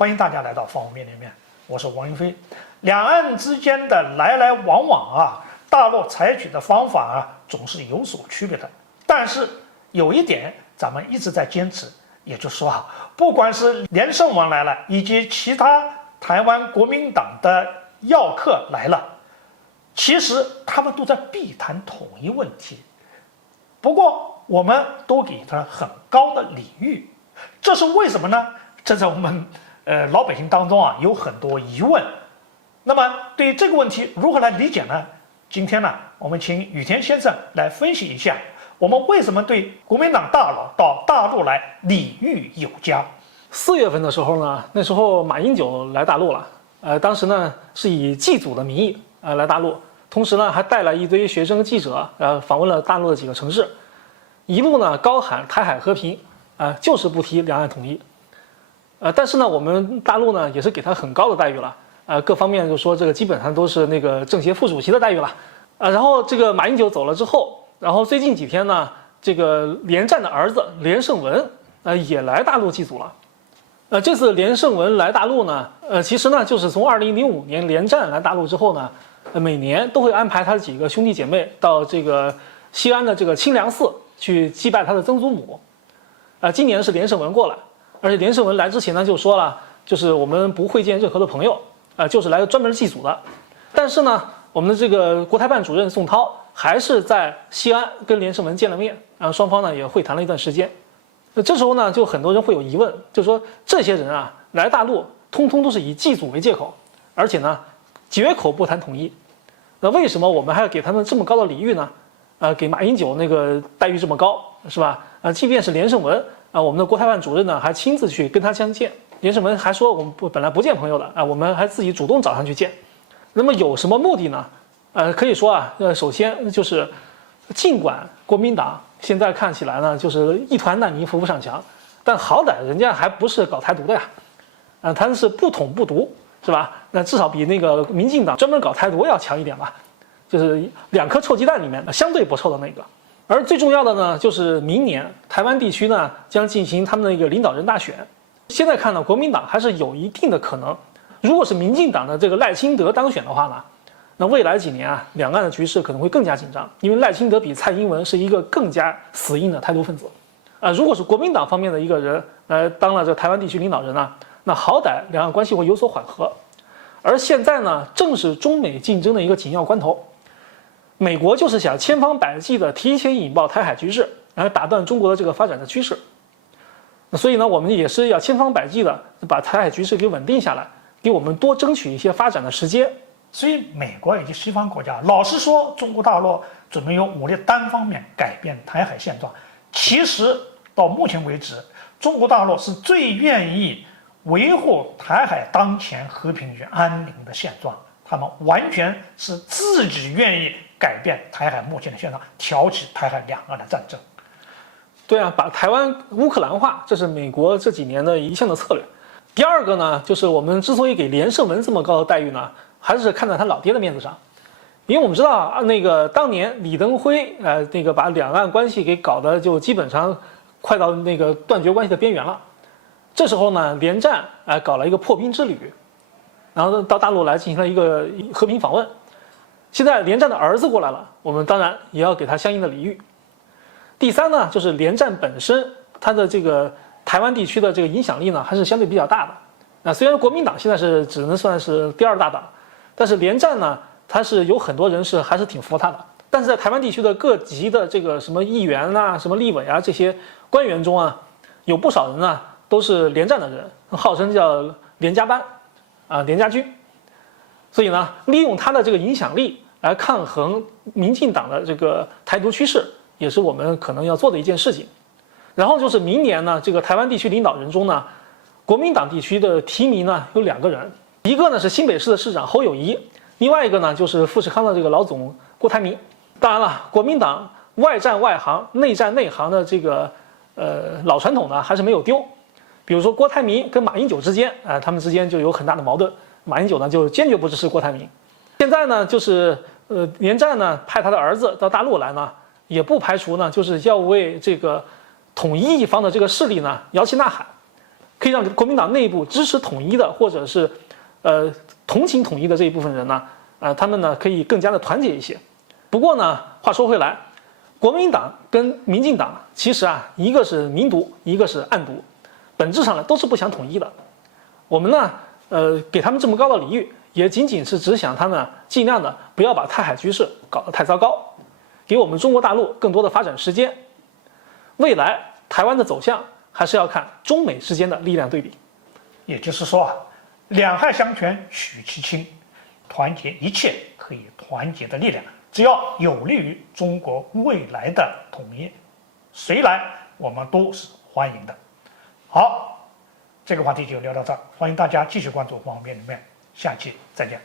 欢迎大家来到方方面面，我是王云飞。两岸之间的来来往往啊，大陆采取的方法啊，总是有所区别的。但是有一点，咱们一直在坚持，也就是说啊，不管是连胜文来了，以及其他台湾国民党的要客来了，其实他们都在避谈统一问题。不过我们都给他很高的礼遇，这是为什么呢？这在我们老百姓当中啊有很多疑问。那么对于这个问题如何来理解呢？今天呢，我们请羽田先生来分析一下，我们为什么对国民党大佬到大陆来礼遇有加。4月份的时候呢，那时候马英九来大陆了，当时呢是以祭祖的名义来大陆，同时呢还带了一堆学生记者访问了大陆的几个城市，一路呢高喊台海和平，就是不提两岸统一。但是呢，我们大陆呢也是给他很高的待遇了，各方面就说这个基本上都是那个政协副主席的待遇了，然后这个马英九走了之后，然后最近几天呢，这个连战的儿子连胜文也来大陆祭祖了。这次连胜文来大陆呢，其实呢就是从2005年连战来大陆之后呢，每年都会安排他几个兄弟姐妹到这个西安的这个清凉寺去祭拜他的曾祖母。今年是连胜文过来。而且连胜文来之前呢，就说了，就是我们不会见任何的朋友，就是来专门祭祖的。但是呢，我们的这个国台办主任宋涛还是在西安跟连胜文见了面，双方呢也会谈了一段时间。这时候呢，就很多人会有疑问，就说这些人啊来大陆，通通都是以祭祖为借口，而且呢绝口不谈统一。那为什么我们还要给他们这么高的礼遇呢？给马英九那个待遇这么高，是吧？即便是连胜文。我们的国台办主任呢还亲自去跟他相见，连胜文还说我们本来不见朋友的，我们还自己主动找上去见。那么有什么目的呢？可以说首先就是尽管国民党现在看起来呢就是一团烂泥扶不上墙，但好歹人家还不是搞台独的呀，他是不统不独，是吧？那至少比那个民进党专门搞台独要强一点吧，就是2颗臭鸡蛋里面相对不臭的那个。而最重要的呢，就是明年台湾地区呢将进行他们的一个领导人大选。现在看呢，国民党还是有一定的可能，如果是民进党的这个赖清德当选的话呢，那未来几年两岸的局势可能会更加紧张，因为赖清德比蔡英文是一个更加死硬的台独分子。如果是国民党方面的一个人当了这台湾地区领导人呢，那好歹两岸关系会有所缓和。而现在呢，正是中美竞争的一个紧要关头。美国就是想千方百计的提前引爆台海局势，然后打断中国的这个发展的趋势。所以呢，我们也是要千方百计的把台海局势给稳定下来，给我们多争取一些发展的时间。所以美国以及西方国家老是说中国大陆准备用武力单方面改变台海现状，其实到目前为止，中国大陆是最愿意维护台海当前和平与安宁的现状，他们完全是自己愿意改变台海目前的现状，挑起台海两岸的战争。对啊，把台湾乌克兰化，这是美国这几年的一项的策略。第二个呢，就是我们之所以给连胜文这么高的待遇呢，还是看在他老爹的面子上。因为我们知道那个当年李登辉那个把两岸关系给搞得就基本上快到那个断绝关系的边缘了。这时候呢，连战搞了一个破冰之旅，然后到大陆来进行了一个和平访问。现在连战的儿子过来了，我们当然也要给他相应的礼遇。第三呢，就是连战本身他的这个台湾地区的这个影响力呢，还是相对比较大的。那虽然国民党现在是只能算是第2大党，但是连战呢，他是有很多人是还是挺服他的。但是在台湾地区的各级的这个什么议员啊、什么立委啊这些官员中啊，有不少人呢都是连战的人，号称叫连家班连家军。所以呢，利用他的这个影响力来抗衡民进党的这个台独趋势，也是我们可能要做的一件事情。然后就是明年呢，这个台湾地区领导人中呢，国民党地区的提名呢有2个人，一个呢是新北市的市长侯友宜，另外一个呢就是富士康的这个老总郭台铭。当然了，国民党外战外行、内战内行的这个老传统呢还是没有丢。比如说郭台铭跟马英九之间他们之间就有很大的矛盾。马英九呢就坚决不支持郭台铭。现在呢就是连战呢派他的儿子到大陆来呢，也不排除呢就是要为这个统一一方的这个势力呢摇旗呐喊。可以让国民党内部支持统一的，或者是同情统一的这一部分人呢，他们呢可以更加的团结一些。不过呢，话说回来，国民党跟民进党其实一个是明独，一个是暗独，本质上呢都是不想统一的。我们呢，给他们这么高的礼遇，也仅仅是只想他们尽量的不要把台海局势搞得太糟糕，给我们中国大陆更多的发展时间。未来台湾的走向还是要看中美之间的力量对比。也就是说两害相权取其轻，团结一切可以团结的力量，只要有利于中国未来的统一，谁来我们都是欢迎的。好，这个话题就聊到这儿，欢迎大家继续关注方便面，下期再见。